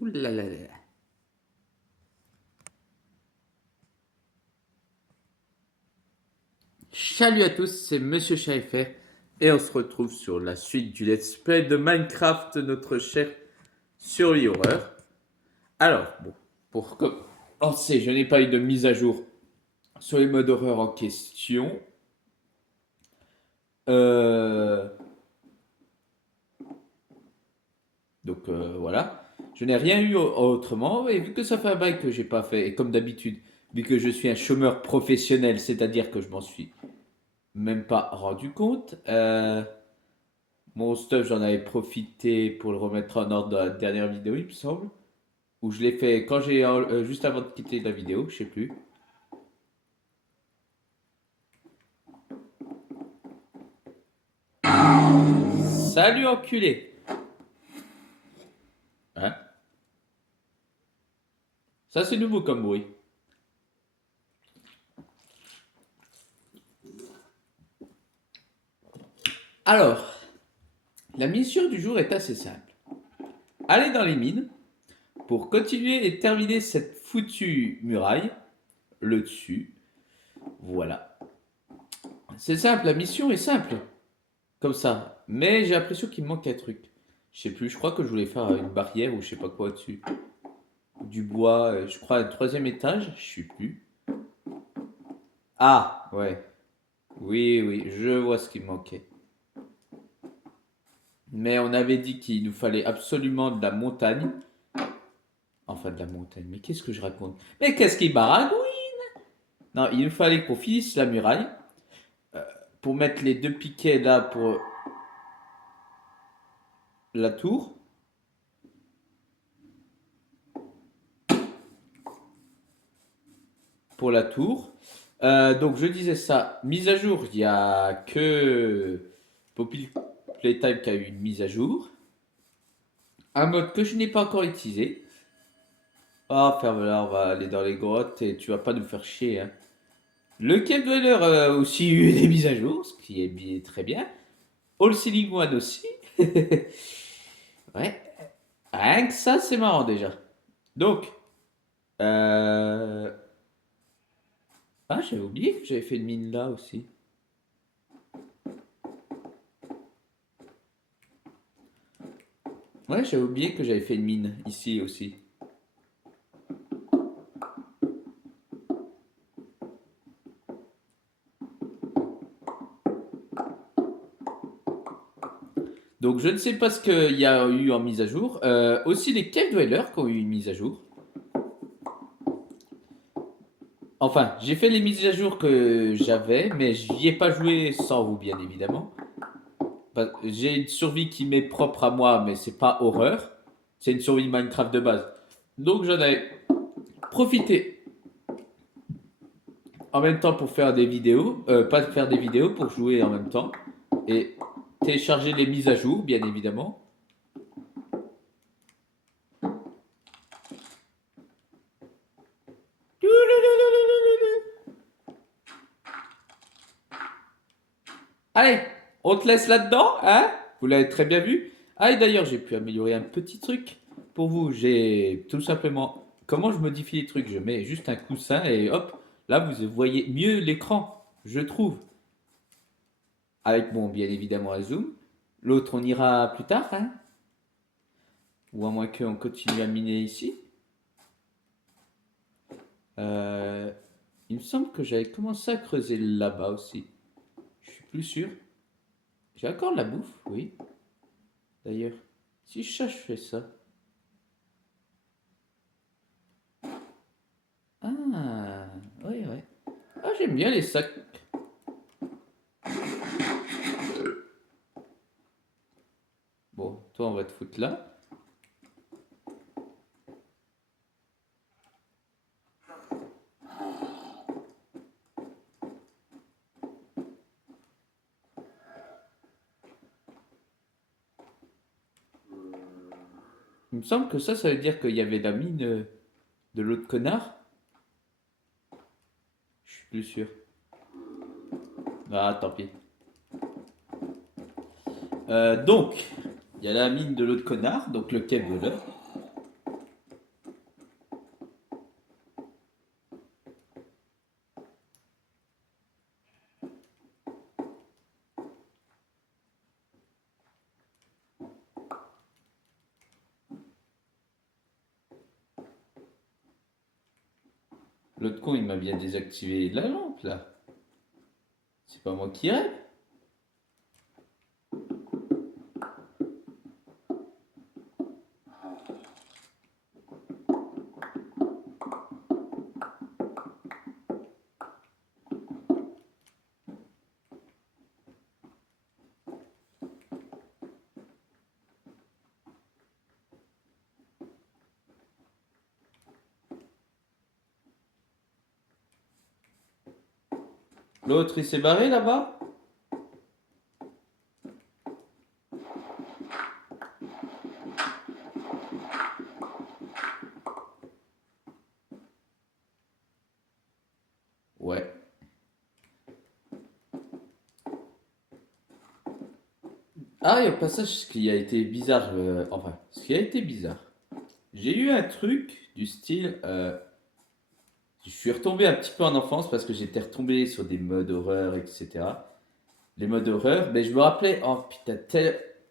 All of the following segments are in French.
Ouh là là là. Salut à tous, c'est Monsieur Schaifer et on se retrouve sur la suite du let's play de Minecraft, notre cher survie horreur. Alors, bon, pour commencer, je n'ai pas eu de mise à jour sur les modes horreur en question. Euh, voilà, je n'ai rien eu autrement et vu que ça fait un bail que j'ai pas fait et comme d'habitude, vu que je suis un chômeur professionnel, c'est-à-dire que je m'en suis même pas rendu compte. Mon stuff, j'en avais profité pour le remettre en ordre dans la dernière vidéo, il me semble. Ou je l'ai fait quand juste avant de quitter la vidéo, je sais plus. Salut enculé. Hein? Ça c'est nouveau comme bruit. Alors, la mission du jour est assez simple. Aller dans les mines pour continuer et terminer cette foutue muraille, le dessus. Voilà. C'est simple, la mission est simple. Comme ça. Mais j'ai l'impression qu'il me manque un truc. Je sais plus, je crois que je voulais faire une barrière ou je sais pas quoi dessus. Du bois, je crois, un troisième étage, je sais plus. Ah, ouais. Oui, oui, je vois ce qui me manquait. Mais on avait dit qu'il nous fallait absolument de la montagne. Enfin, de la montagne, mais qu'est-ce que je raconte? Mais qu'est-ce qui baragouine? Non, il nous fallait qu'on finisse la muraille. euh, pour mettre les deux piquets là pour la tour. Pour la tour. Donc je disais ça, mise à jour, il n'y a que Poppy Playtime qui a eu une mise à jour. Un mode que je n'ai pas encore utilisé. Ah, ferme-la, on va aller dans les grottes et tu vas pas nous faire chier. Hein. Le Cave Dweller a aussi eu des mises à jour, ce qui est très bien. All Ceiling One aussi. Ouais, rien que ça, c'est marrant déjà. Donc, euh... ah, j'avais oublié que j'avais fait une mine là aussi. Ouais, j'avais oublié que j'avais fait une mine ici aussi. Donc je ne sais pas ce qu'il y a eu en mise à jour. Aussi les Cave Dwellers qui ont eu une mise à jour. Enfin, j'ai fait les mises à jour que j'avais, mais j'y ai pas joué sans vous, bien évidemment. J'ai une survie qui m'est propre à moi, mais c'est pas horreur. C'est une survie Minecraft de base. Donc j'en ai profité en même temps pour faire des vidéos. Pas faire des vidéos, pour jouer en même temps. Et télécharger les mises à jour, bien évidemment. Allez, on te laisse là-dedans, hein? Vous l'avez très bien vu. Ah, et d'ailleurs, j'ai pu améliorer un petit truc pour vous. J'ai tout simplement. Comment je modifie les trucs? Je mets juste un coussin et hop, là, vous voyez mieux l'écran, je trouve. Avec bon, bien évidemment, un zoom. L'autre, on ira plus tard, hein? Ou à moins qu'on continue à miner ici. Euh, il me semble que j'avais commencé à creuser là-bas aussi. Je suis plus sûr. J'ai encore de la bouffe, oui. D'ailleurs, si je fais ça. Ah, ouais, ouais. Ah, j'aime bien les sacs. Bon, toi, on va te foutre là. Il me semble que ça veut dire qu'il y avait la mine de l'autre connard. Je suis plus sûr. Ah, tant pis. Donc, il y a la mine de l'autre connard, donc le cave de l'autre. L'autre con, il m'a bien désactivé la lampe, là. C'est pas moi qui rêve. L'autre, il s'est barré là-bas? Ouais. Ah, il y a un passage qui a été bizarre. Enfin, ce qui a été bizarre. J'ai eu un truc du style. Je suis retombé un petit peu en enfance parce que j'étais retombé sur des modes horreur, etc. Les modes horreur, mais je me rappelais, oh putain,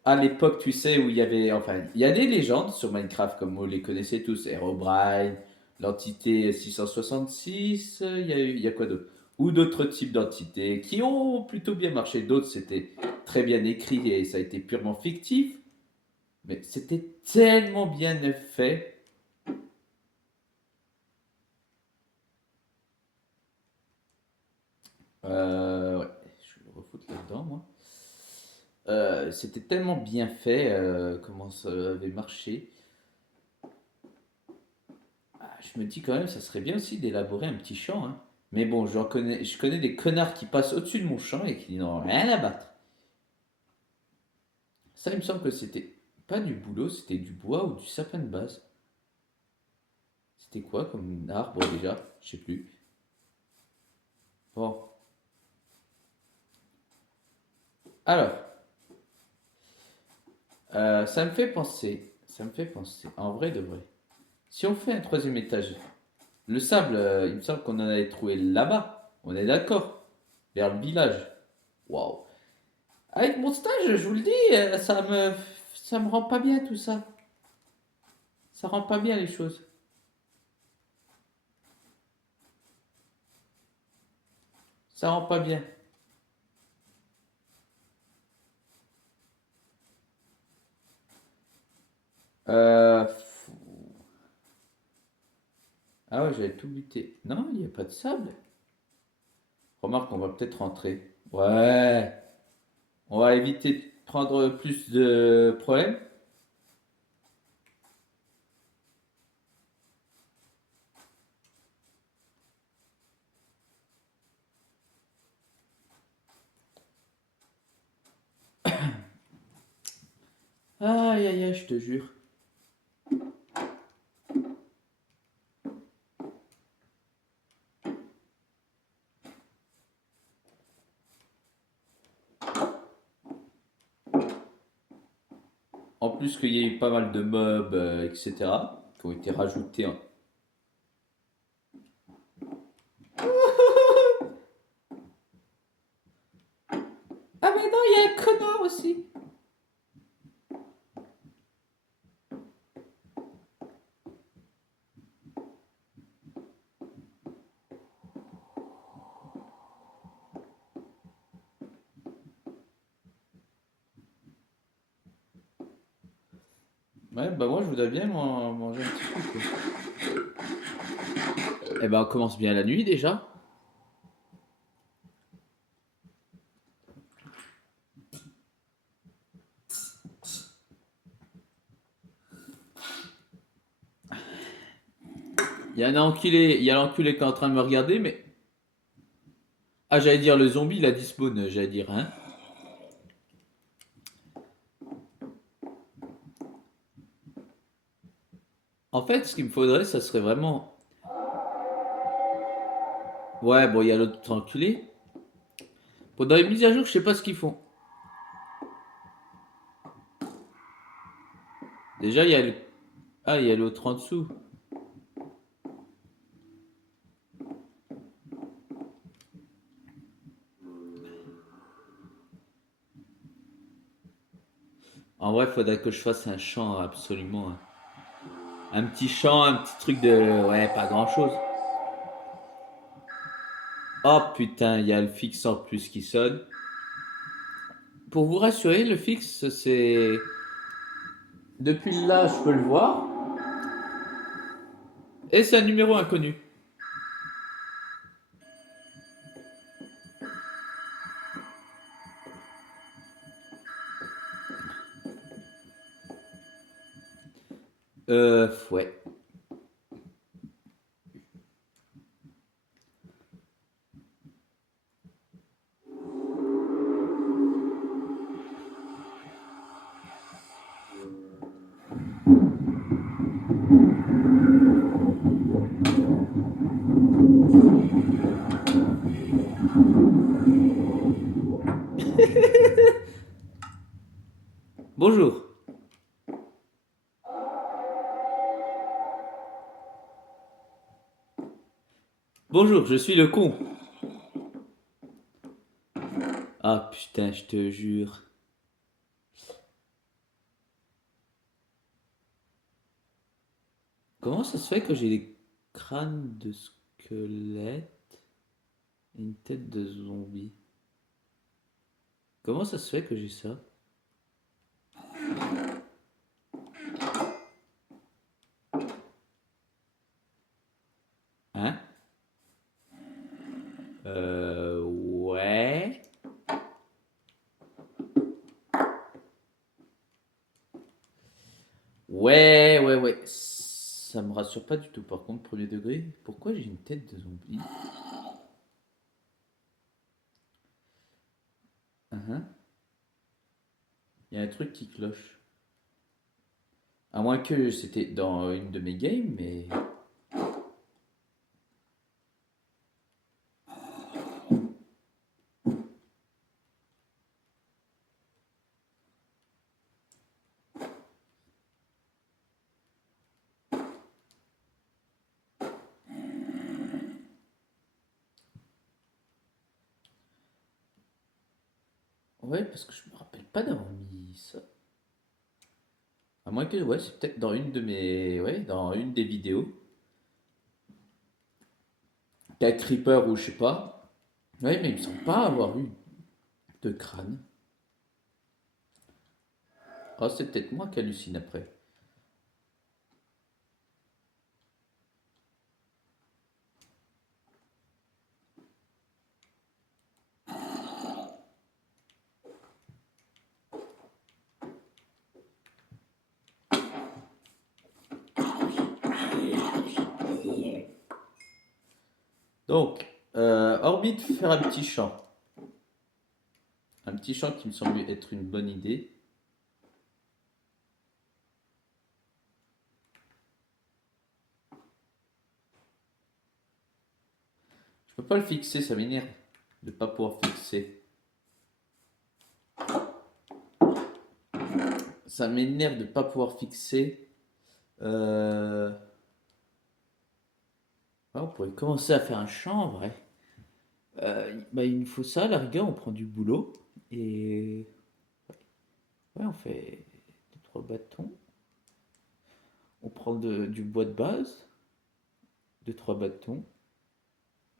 à l'époque, tu sais, où il y avait. Enfin, il y a des légendes sur Minecraft, comme vous les connaissez tous, Herobrine, l'entité 666, il y a quoi d'autre? Ou d'autres types d'entités qui ont plutôt bien marché. D'autres, c'était très bien écrit et ça a été purement fictif. Mais c'était tellement bien fait. Ouais, je vais le refoutre là-dedans, moi. C'était tellement bien fait, comment ça avait marché. Ah, je me dis quand même, ça serait bien aussi d'élaborer un petit champ, hein. Mais bon, je connais des connards qui passent au-dessus de mon champ et qui n'ont rien à battre. Ça, il me semble que c'était pas du boulot, c'était du bois ou du sapin de base. C'était quoi comme arbre déjà? Je sais plus. Bon, alors, ça me fait penser, en vrai de vrai. Si on fait un troisième étage, le sable, il me semble qu'on en avait trouvé là-bas. On est d'accord. Vers le village. Waouh. Avec mon stage, je vous le dis, ça me rend pas bien tout ça. Ça rend pas bien les choses. Ça rend pas bien. Euh... Ah ouais, j'avais tout buté. Non, il n'y a pas de sable. Remarque, on va peut-être rentrer. Ouais. On va éviter de prendre plus de problèmes. Aïe aïe aïe, je te jure. En plus qu'il y a eu pas mal de mobs, etc., qui ont été rajoutés. Ah mais non, il y a un connard aussi. Ouais, bah moi je voudrais bien manger un petit peu, quoi. Eh ben on commence bien la nuit déjà. Il y a l'enculé qui est en train de me regarder, mais. Ah, j'allais dire le zombie, il a despawn, j'allais dire, hein. En fait, ce qu'il me faudrait, ça serait vraiment. Ouais, bon, il y a l'autre enculé. Pendant les mises à jour, je sais pas ce qu'ils font. Déjà, il y a le. Ah, il y a l'autre en dessous. En vrai, il faudrait que je fasse un champ, absolument, hein. Un petit champ, un petit truc de. Ouais, pas grand chose. Oh putain, il y a le fixe en plus qui sonne. Pour vous rassurer, le fixe, c'est... Depuis là, je peux le voir. Et c'est un numéro inconnu. Ouais. Bonjour. Bonjour, je suis le con. Ah putain, je te jure. Comment ça se fait que j'ai des crânes de squelettes et une tête de zombie? Comment ça se fait que j'ai ça? Hein? Ouais. Ouais. Ça me rassure pas du tout, par contre, premier degré. Pourquoi j'ai une tête de zombie? Hein. Il y a un truc qui cloche. À moins que c'était dans une de mes games, mais... Ouais, parce que je me rappelle pas d'avoir mis ça. À moins que, ouais, c'est peut-être dans une de mes... Ouais, dans une des vidéos. Qu'un creeper ou je sais pas. Ouais, mais il me semble pas avoir eu de crâne. Ah, c'est peut-être moi qui hallucine après. Donc, hormis de faire un petit champ qui me semble être une bonne idée. Je peux pas le fixer, ça m'énerve de pas pouvoir fixer. Ça m'énerve de pas pouvoir fixer. Euh... ouais, on pourrait commencer à faire un champ, en vrai. Bah, il nous faut ça, à la rigueur, on prend du boulot. Et ouais, on fait deux, trois bâtons. On prend du bois de base, deux, trois bâtons.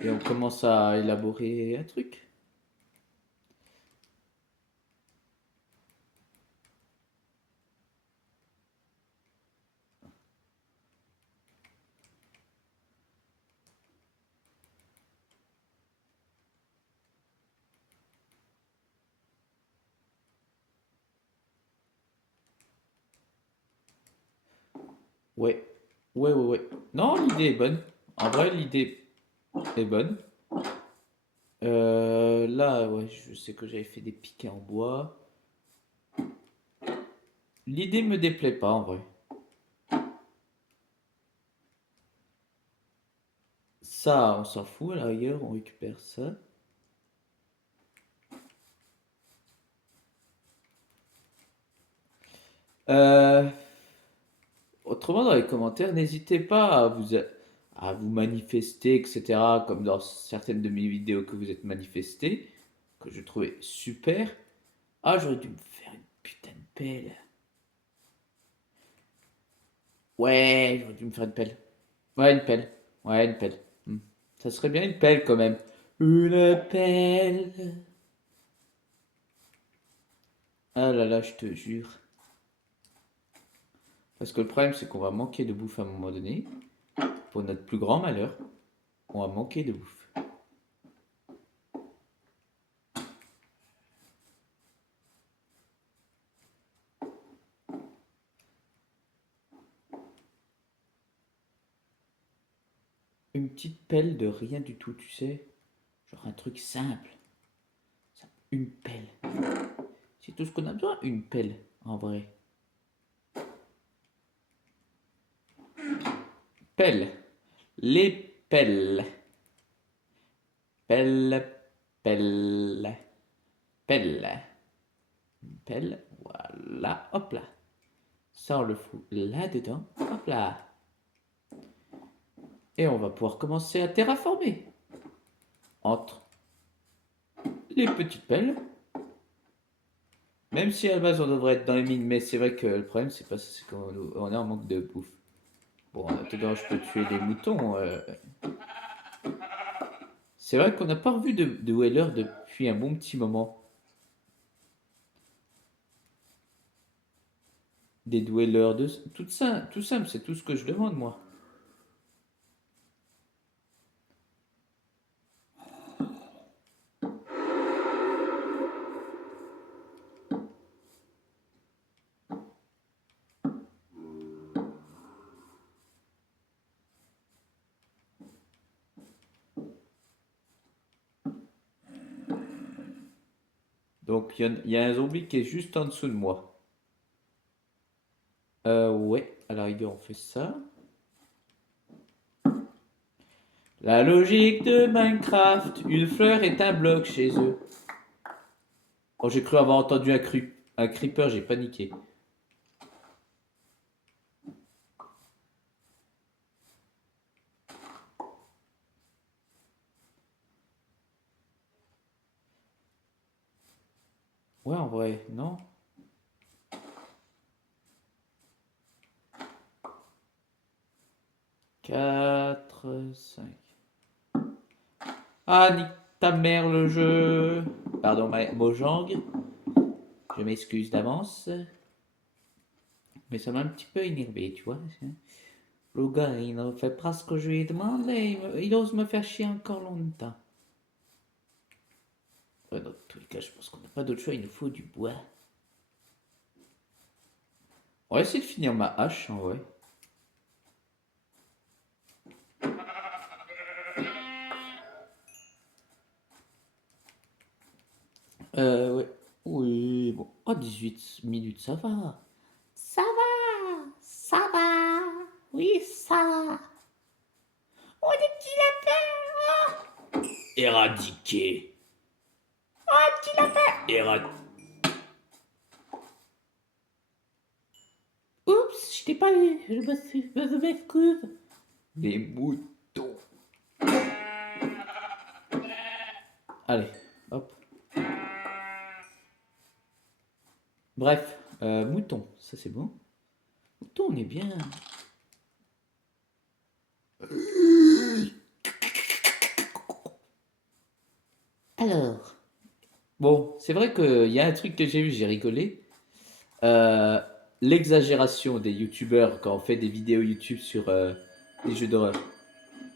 Et on commence à élaborer un truc. Ouais. Ouais. Non, l'idée est bonne. En vrai, l'idée est bonne. Là, ouais, je sais que j'avais fait des piquets en bois. L'idée me déplaît pas, en vrai. Ça, on s'en fout, à la rigueur, on récupère ça. Euh, autrement, dans les commentaires, n'hésitez pas à vous manifester, etc., comme dans certaines de mes vidéos que vous êtes manifestés, que je trouvais super. Ah, j'aurais dû me faire une putain de pelle. Ouais, j'aurais dû me faire une pelle. Ouais, une pelle. Ouais, une pelle. Hmm. Ça serait bien une pelle quand même. Une pelle. Ah là là, je te jure. Parce que le problème, c'est qu'on va manquer de bouffe à un moment donné. Pour notre plus grand malheur, on va manquer de bouffe. Une petite pelle de rien du tout, tu sais. Genre un truc simple. Une pelle. C'est tout ce qu'on a besoin, une pelle, en vrai. Pelle. Les pelles. Pelle, pelle, pelle. Une pelle, voilà, hop là. Ça, on le fout là-dedans, hop là. Et on va pouvoir commencer à terraformer. Entre les petites pelles. Même si à la base on devrait être dans les mines, mais c'est vrai que le problème c'est qu'on est en manque de bouffe. Bon, en attendant, je peux tuer les moutons. C'est vrai qu'on n'a pas revu de Weller depuis un bon petit moment. Des dwellers, tout simple, c'est tout ce que je demande moi. Donc il y a un zombie qui est juste en dessous de moi. Ouais, à la rigueur on fait ça. La logique de Minecraft, une fleur est un bloc chez eux. Oh, j'ai cru avoir entendu un creeper, j'ai paniqué. Ouais, en vrai, non. 4, 5. Ah, nique ta mère le jeu. Pardon, Mojang. Je m'excuse d'avance. Mais ça m'a un petit peu énervé, tu vois. Le gars, il ne fait pas ce que je lui demande et il ose me faire chier encore longtemps. Ouais, dans tous les cas, je pense qu'on n'a pas d'autre choix, il nous faut du bois. On va essayer de finir ma hache, en vrai. Ouais. Oui, bon. Oh, 18 minutes, ça va. Ça va, ça va. Oui, ça va. Oh, des petits lapins. Éradiqué. Oh, un petit lapin. Oups, je t'ai pas vu. Je m'excuse. Les moutons. Allez, hop. Bref, mouton, ça c'est bon. Mouton, on est bien. Alors. Bon, c'est vrai qu'il y a un truc que j'ai vu, j'ai rigolé. Euh, L'exagération des youtubeurs quand on fait des vidéos YouTube sur des jeux d'horreur.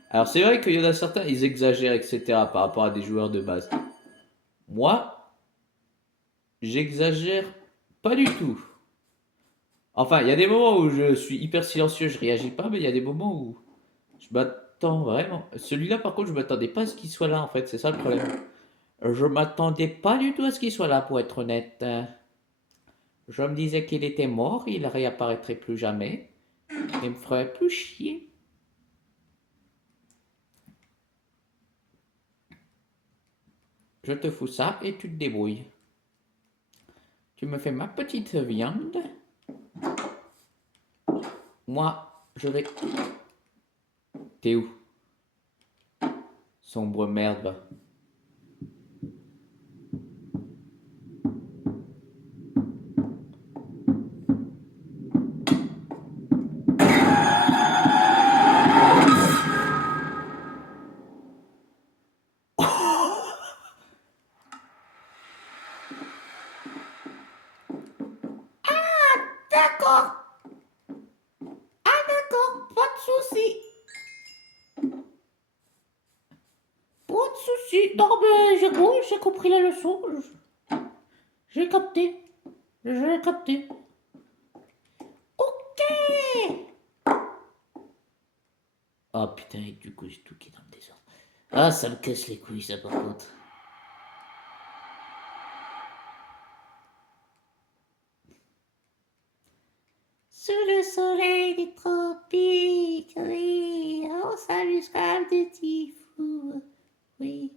Alors c'est vrai qu'il y en a certains, ils exagèrent, etc. par rapport à des joueurs de base. Moi, j'exagère pas du tout. Enfin, il y a des moments où je suis hyper silencieux, je réagis pas, mais il y a des moments où je m'attends vraiment. Celui-là, par contre, je m'attendais pas à ce qu'il soit là, en fait, c'est ça le problème. Je m'attendais pas du tout à ce qu'il soit là, pour être honnête. Je me disais qu'il était mort, il réapparaîtrait plus jamais. Il me ferait plus chier. Je te fous ça et tu te débrouilles. Tu me fais ma petite viande. Moi, je vais. T'es où? Sombre merde, va. D'accord. D'accord, pas de souci. Pas de souci. Non, mais j'ai compris la leçon. J'ai capté. J'ai capté. Ok. Oh putain, du coup, j'ai tout qui est dans le désordre. Ah, ça me casse les couilles, ça, par contre. Sous le soleil des tropiques, oui, on s'amuse comme des petits fous, oui.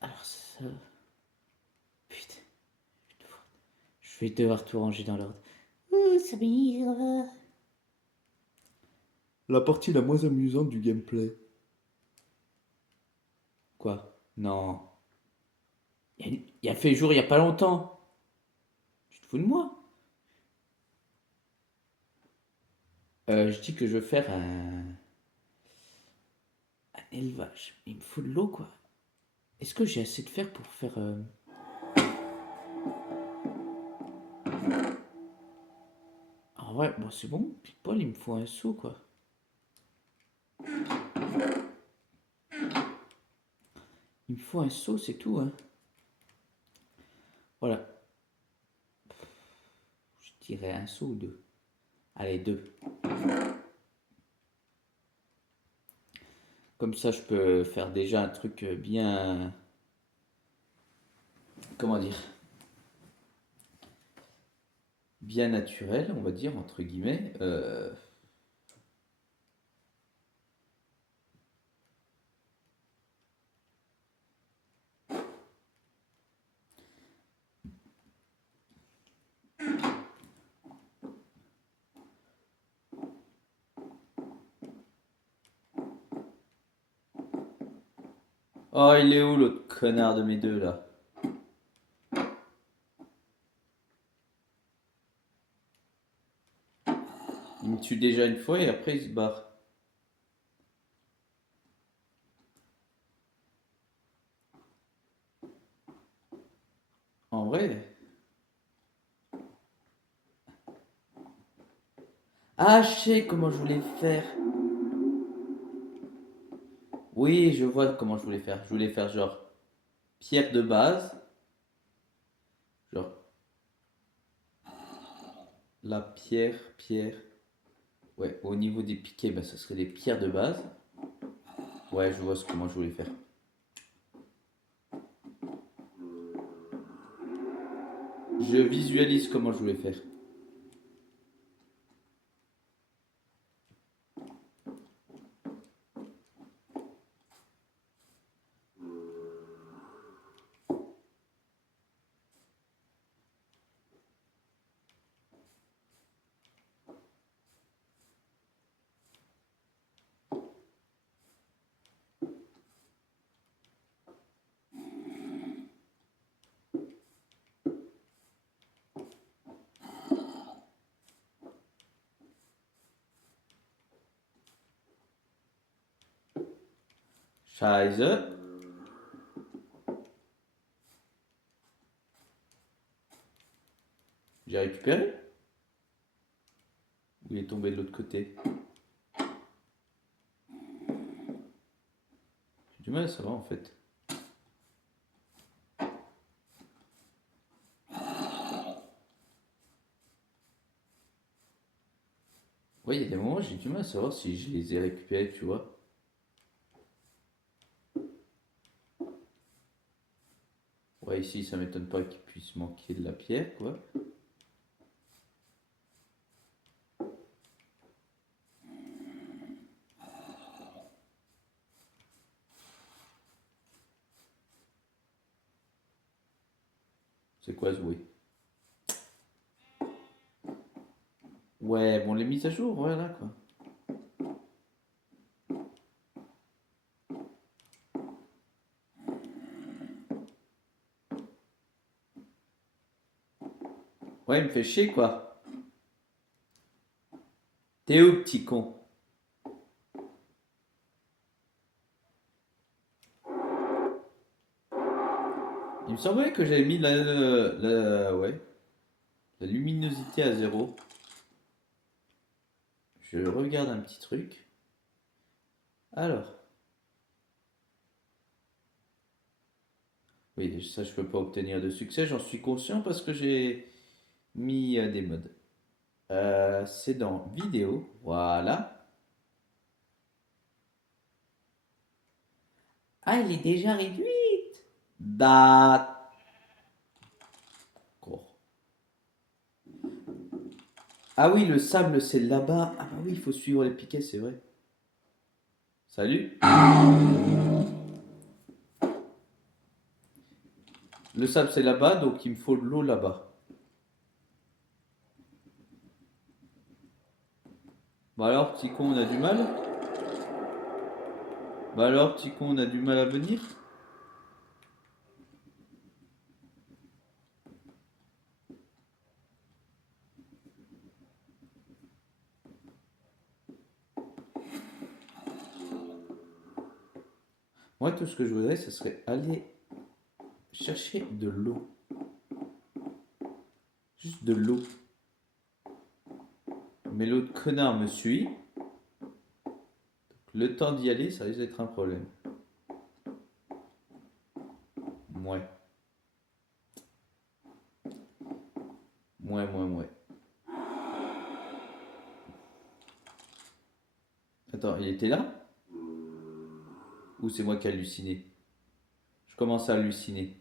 Alors ça... Putain, je vais devoir tout ranger dans l'ordre. Ouh, ça m'énerve. La partie la moins amusante du gameplay. Quoi? Non. Il a fait jour il y a pas longtemps. Tu te fous de moi? Je dis que je veux faire un élevage. Il me faut de l'eau, quoi. Est-ce que j'ai assez de fer pour faire... Ah ouais, bon c'est bon. Pile poil, il me faut un seau, quoi. Il me faut un seau, c'est tout, hein. Voilà. Je dirais un seau ou deux. Allez, deux. Comme ça, je peux faire déjà un truc bien... Comment dire? Bien naturel, on va dire, entre guillemets. Oh, il est où l'autre connard de mes deux, là? Il me tue déjà une fois et après il se barre. En vrai? Ah, je sais comment je voulais faire. Oui, je vois comment je voulais faire. Je voulais faire genre pierre de base. Genre la pierre. Ouais, au niveau des piquets, bah, ça serait des pierres de base. Ouais, je vois comment je voulais faire. Je visualise comment je voulais faire. Scheiße. J'ai récupéré. Ou il est tombé de l'autre côté. J'ai du mal à savoir en fait. Ouais, il y a des moments où j'ai du mal à savoir si je les ai récupérés, tu vois. Ouais, ici, ça m'étonne pas qu'il puisse manquer de la pierre, quoi. C'est quoi ce bruit? Ouais, bon, les mises à jour, voilà, quoi. Ouais, il me fait chier, quoi. T'es où, petit con? me semblait que j'avais mis ouais, la luminosité à 0. Je regarde un petit truc. Alors. Oui, ça je peux pas obtenir de succès, j'en suis conscient parce que j'ai mis des modes. C'est dans vidéo, voilà. Ah, elle est déjà réduite. D'accord. Ah oui, le sable c'est là-bas. Ah bah oui, il faut suivre les piquets, c'est vrai. Salut. Le sable c'est là-bas, donc il me faut de l'eau là-bas. Bah alors, petit con, on a du mal. Bah alors, petit con, on a du mal à venir. Moi, tout ce que je voudrais, ce serait aller chercher de l'eau. Juste de l'eau. Mais l'autre connard me suit. Le temps d'y aller, ça risque d'être un problème. Ouais. Ouais. Attends, il était là? Ou c'est moi qui ai halluciné? Je commence à halluciner.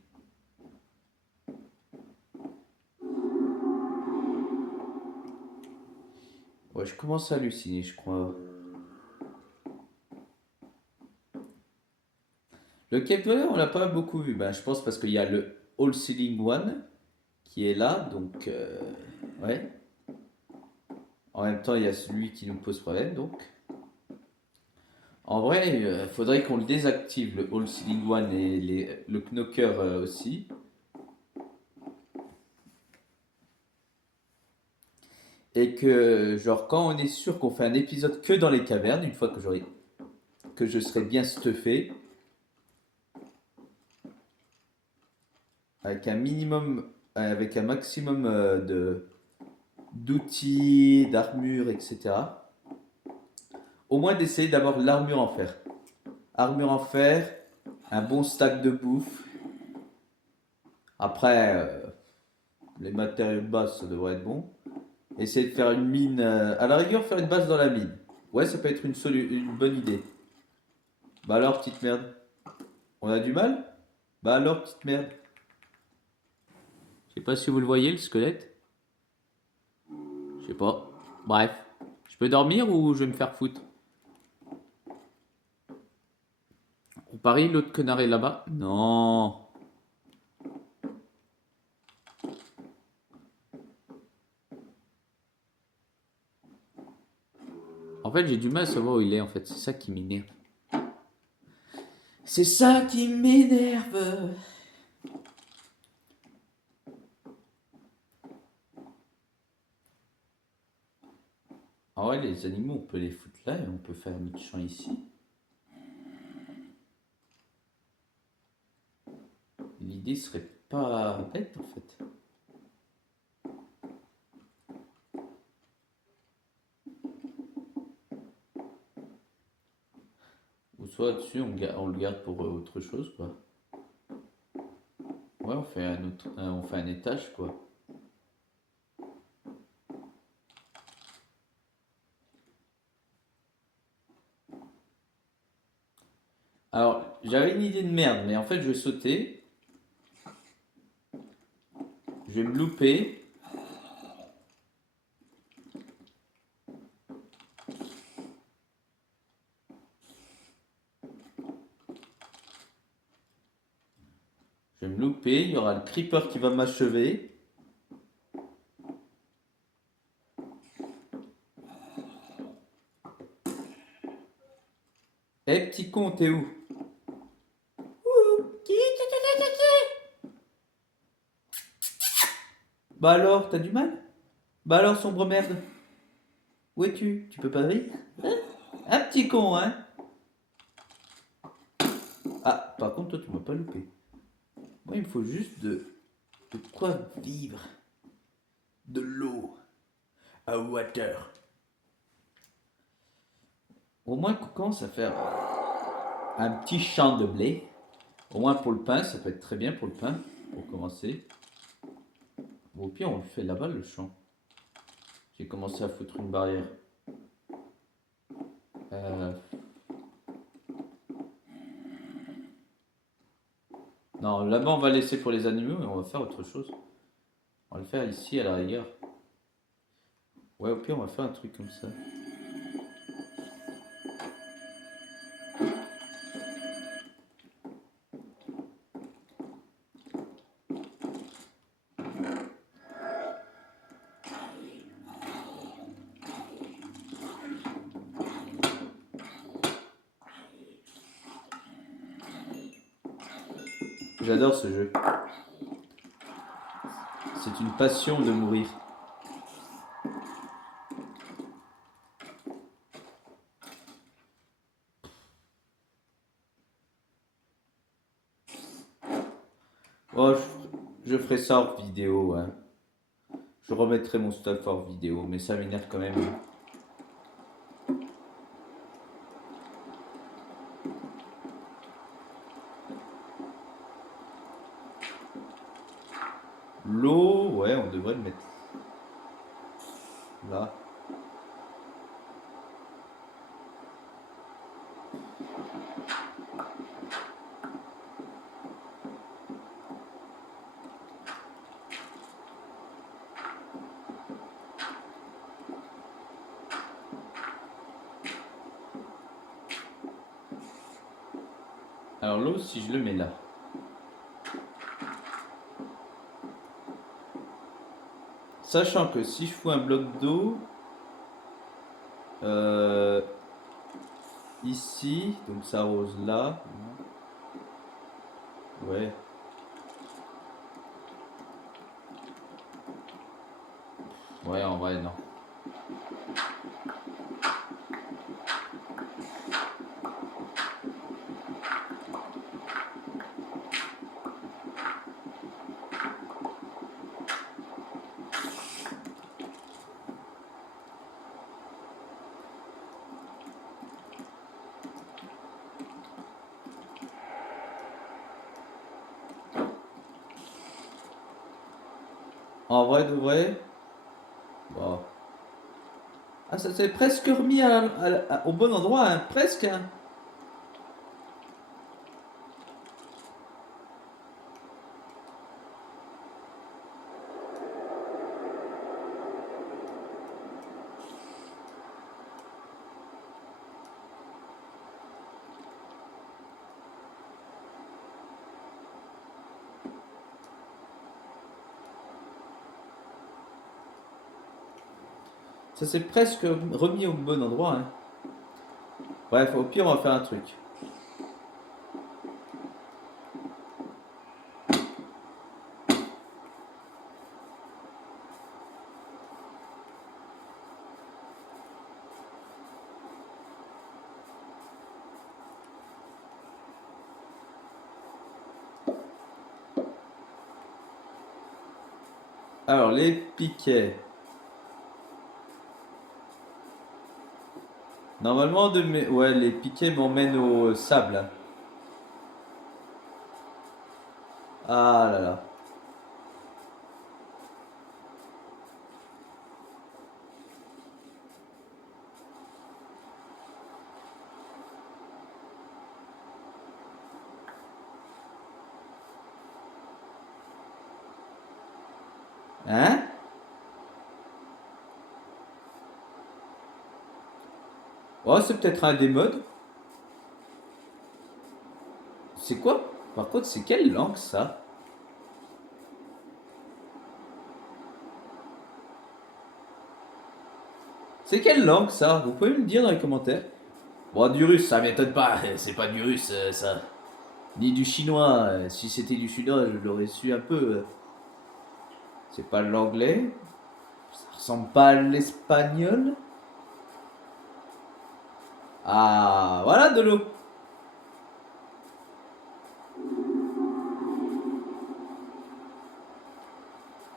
Ouais, je commence à halluciner, je crois. Le Cape Dweller, on l'a pas beaucoup vu. Ben, je pense parce qu'il y a le All Ceiling One qui est là, donc ouais. En même temps, il y a celui qui nous pose problème, donc. En vrai, il faudrait qu'on le désactive, le All Ceiling One et le Knocker aussi. Et que, genre, quand on est sûr qu'on fait un épisode que dans les cavernes, une fois que je serai bien stuffé, avec un minimum, avec un maximum d'outils, d'armure, etc. Au moins d'essayer d'avoir l'armure en fer. Armure en fer, un bon stack de bouffe. Après, les matériaux de base, ça devrait être bon. Essayer de faire une mine, à la rigueur, faire une base dans la mine. Ouais, ça peut être une bonne idée. Bah alors, petite merde. On a du mal? Bah alors, petite merde. Je sais pas si vous le voyez, le squelette. Je sais pas. Bref. Je peux dormir ou je vais me faire foutre? On parie, l'autre connard est là-bas? Non. En fait, j'ai du mal à savoir où il est, en fait. C'est ça qui m'énerve. C'est ça qui m'énerve. Ah ouais, les animaux, on peut les foutre là et on peut faire notre champ ici. L'idée serait pas bête, en fait. Ou soit dessus, on le garde pour autre chose, quoi. Ouais, on fait un étage, quoi. Alors, j'avais une idée de merde, mais en fait, je vais sauter. Je vais me louper. Je vais me louper. Il y aura le creeper qui va m'achever. Eh, petit con, t'es où? Bah alors, t'as du mal? Bah alors, sombre merde. Où es-tu? Tu peux pas rire? Hein? Un petit con, hein? Ah, par contre, toi, tu m'as pas loupé. Moi, il me faut juste de quoi vivre. De l'eau. A water. Au moins qu'on commence à faire un petit champ de blé. Au moins pour le pain, ça peut être très bien pour le pain, pour commencer. Au pire, on le fait là-bas, le champ. J'ai commencé à foutre une barrière. Euh, Non, là-bas, on va laisser pour les animaux, mais on va faire autre chose. On va le faire ici, à la rigueur. Ouais, au pire, on va faire un truc comme ça. J'adore ce jeu. C'est une passion de mourir. Oh, je ferai ça hors vidéo, hein. Je remettrai mon stuff hors vidéo, mais ça m'énerve quand même. L'eau, ouais, on devrait le mettre là. Alors l'eau, si je le mets là. Sachant que si je fous un bloc d'eau euh, ici, donc ça arrose là. Ouais. Ouais, en vrai, non. En vrai de vrai. Bon. Ah, ça s'est presque remis au bon endroit, hein. Presque, hein. Ça s'est presque remis au bon endroit, hein. Bref, au pire, on va faire un truc. Alors, les piquets. Normalement, ouais, les piquets m'emmènent au sable. Ah là là. Hein? Oh, c'est peut-être un des modes. C'est quoi? Par contre, c'est quelle langue ça? C'est quelle langue ça? Vous pouvez me le dire dans les commentaires? Bon, du russe, ça m'étonne pas. C'est pas du russe, ça. Ni du chinois. Si c'était du chinois, je l'aurais su un peu. C'est pas l'anglais. Ça ressemble pas à l'espagnol. Ah, voilà de l'eau.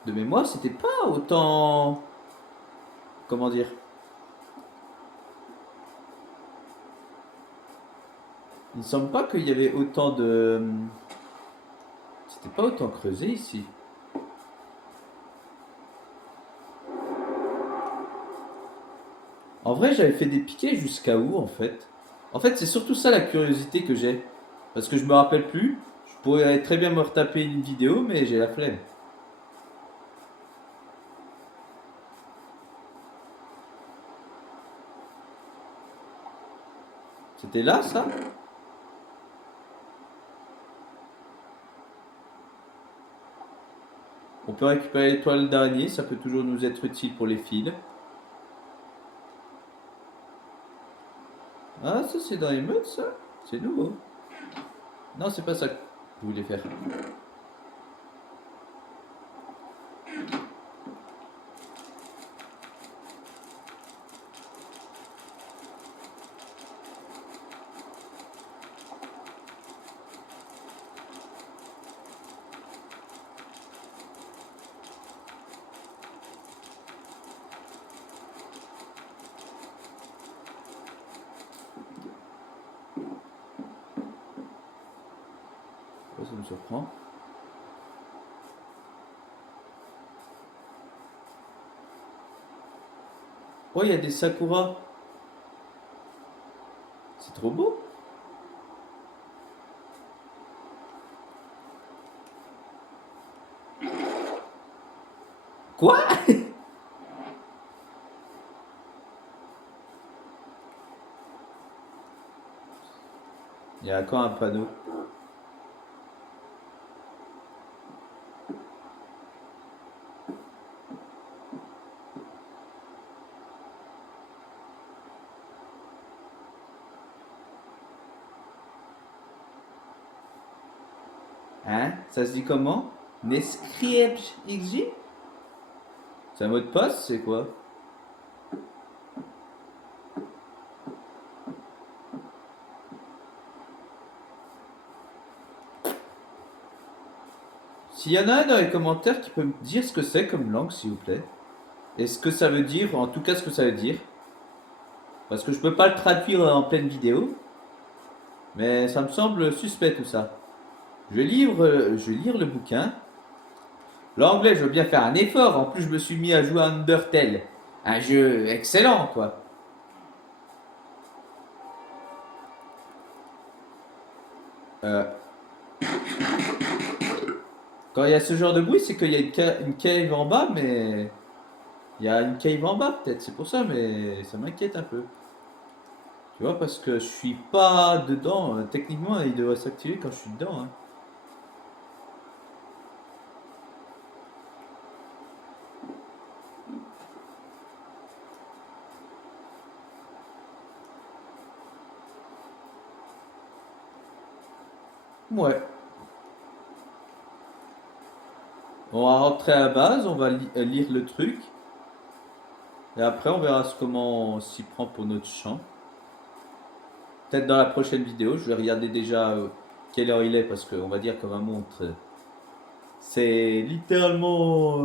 De mémoire, c'était pas autant... Comment dire? Il ne semble pas qu'il y avait autant de... C'était pas autant creusé ici. En vrai, j'avais fait des piquets jusqu'à où, en fait? En fait, c'est surtout ça la curiosité que j'ai. Parce que je me rappelle plus. Je pourrais très bien me retaper une vidéo, mais j'ai la flemme. C'était là, ça? On peut récupérer l'étoile d'araignée, ça peut toujours nous être utile pour les fils. Ah, ça c'est dans les meutes, ça? C'est nouveau. Non, c'est pas ça que je voulais faire. Ça me surprend. Oh, il y a des sakuras. C'est trop beau. Quoi? Il y a encore un panneau. Hein? Ça se dit comment? Nescript XJ? C'est un mot de passe, c'est quoi? S'il y en a un dans les commentaires qui peut me dire ce que c'est comme langue, s'il vous plaît. Et ce que ça veut dire, en tout cas ce que ça veut dire. Parce que je peux pas le traduire en pleine vidéo. Mais ça me semble suspect tout ça. Je vais lire le bouquin. L'anglais, je veux bien faire un effort. En plus, je me suis mis à jouer à Undertale. Un jeu excellent, quoi. Euh, Quand il y a ce genre de bruit, c'est qu'il y a une cave en bas, mais... Il y a une cave en bas, peut-être. C'est pour ça, mais ça m'inquiète un peu. Tu vois, parce que je suis pas dedans. Techniquement, il devrait s'activer quand je suis dedans. Hein. Ouais. On va rentrer à la base, on va lire le truc. Et après, on verra comment on s'y prend pour notre champ. Peut-être dans la prochaine vidéo, je vais regarder déjà quelle heure il est, parce qu'on va dire que ma montre, c'est littéralement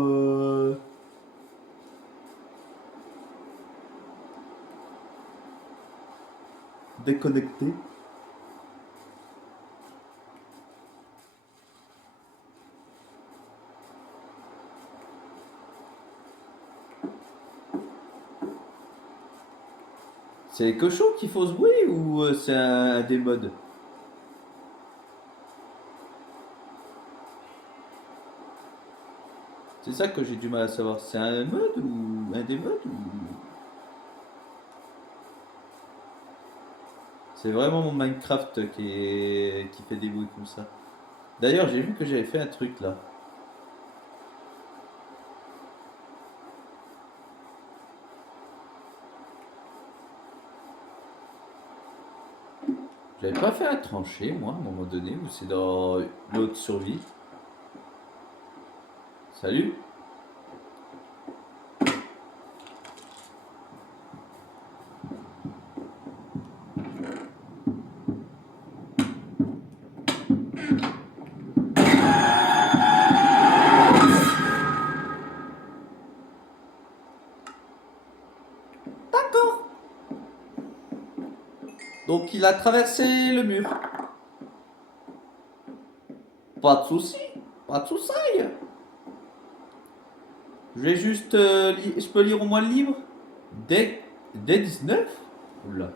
déconnecté. C'est les cochons qui font ce bruit ou c'est un des modes? C'est ça que j'ai du mal à savoir. C'est un mode ou un des modes ou... C'est vraiment mon Minecraft qui fait des bruits comme ça. D'ailleurs, j'ai vu que j'avais fait un truc là. J'avais pas fait un tranché, moi, à un moment donné, ou c'est dans l'autre survie. Salut. Donc il a traversé le mur. Pas de souci, pas de souci. Je vais juste. Je peux lire au moins le livre? Dès 19? Oula.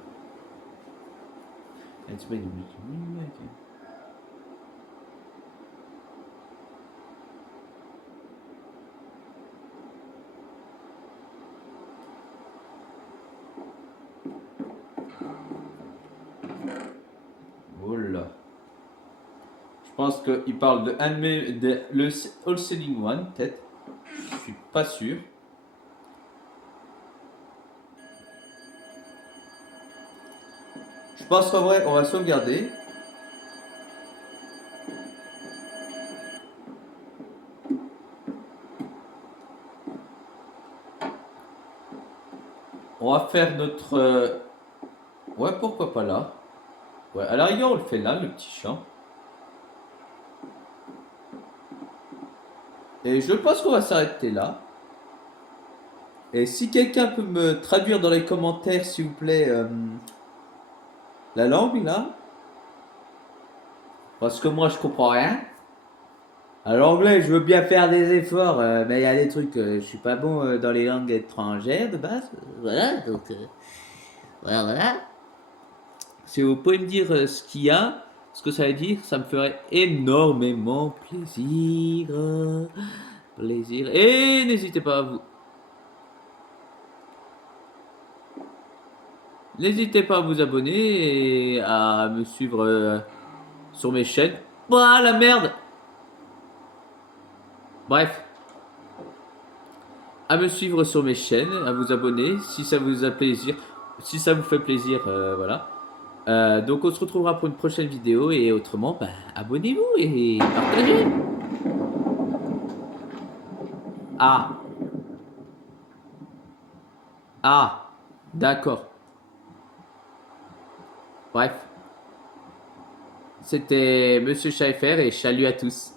Oula. Je pense qu'il parle de un de mes. Le All Selling One, peut-être. Je suis pas sûr. Je pense qu'en vrai, on va sauvegarder. On va faire notre. Ouais, pourquoi pas là? Ouais, à la rigueur, on le fait là, le petit champ. Et je pense qu'on va s'arrêter là. Et si quelqu'un peut me traduire dans les commentaires, s'il vous plaît, la langue là, parce que moi je comprends rien. À l'anglais, je veux bien faire des efforts, mais il y a des trucs, je suis pas bon dans les langues étrangères de base. Voilà, donc voilà. Si vous pouvez me dire ce qu'il y a, ce que ça veut dire, ça me ferait énormément plaisir. Plaisir. Et n'hésitez pas à vous. N'hésitez pas à vous abonner et à me suivre sur mes chaînes. Ah la merde! Bref, à me suivre sur mes chaînes, à vous abonner si ça vous a plaisir, si ça vous fait plaisir, voilà. Donc on se retrouvera pour une prochaine vidéo et autrement, bah, abonnez-vous et partagez. Ah, ah, d'accord. Bref, c'était Monsieur Schaeffer et salut à tous.